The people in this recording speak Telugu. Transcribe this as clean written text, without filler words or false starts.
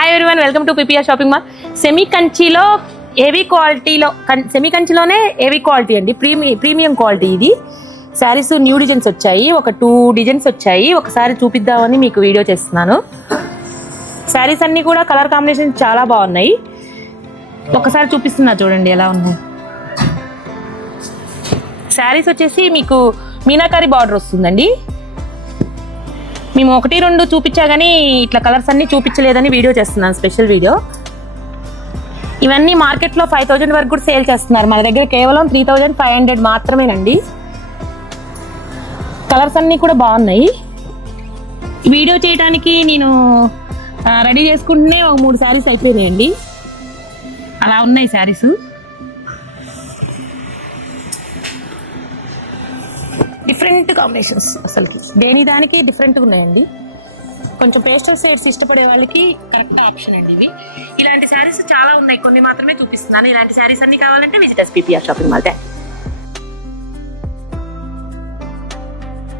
Hi everyone, welcome to PPR shopping mall. Semi కంచిలో హెవీ క్వాలిటీలో సెమీ కంచిలోనే హెవీ క్వాలిటీ అండి, ప్రీమియం క్వాలిటీ. ఇది శారీస్ న్యూ డిజైన్స్ వచ్చాయి, ఒక 2 డిజైన్స్ వచ్చాయి. ఒకసారి చూపిద్దామని మీకు వీడియో చేస్తున్నాను. శారీస్ అన్నీ కూడా కలర్ కాంబినేషన్ చాలా బాగున్నాయి. ఒకసారి చూపిస్తున్నా చూడండి ఎలా ఉన్నాయి. శారీస్ వచ్చేసి మీకు మీనాకారి బార్డర్ వస్తుందండి. మేము 1-2 చూపించా కానీ ఇట్లా కలర్స్ అన్నీ చూపించలేదని వీడియో చేస్తున్నాను, స్పెషల్ వీడియో. ఇవన్నీ మార్కెట్లో 5000 వరకు కూడా సేల్ చేస్తున్నారు, మన దగ్గర కేవలం 3500 మాత్రమేనండి. కలర్స్ అన్నీ కూడా బాగున్నాయి. వీడియో చేయడానికి నేను రెడీ చేసుకుంటూనే ఒక 3 శారీస్ అయిపోయినాయండి. అలా ఉన్నాయి శారీస్. డిఫరెంట్ కాంబినేషన్స్, అసలుకి దేని దానికి డిఫరెంట్గా ఉన్నాయండి. కొంచెం పేస్టల్ షేడ్స్ ఇష్టపడే వాళ్ళకి కరెక్ట్ ఆప్షన్ అండి ఇవి. ఇలాంటి శారీస్ చాలా ఉన్నాయి, కొన్ని మాత్రమే చూపిస్తున్నాను. ఇలాంటి శారీస్ అన్ని కావాలంటే visit us PPR shopping mall.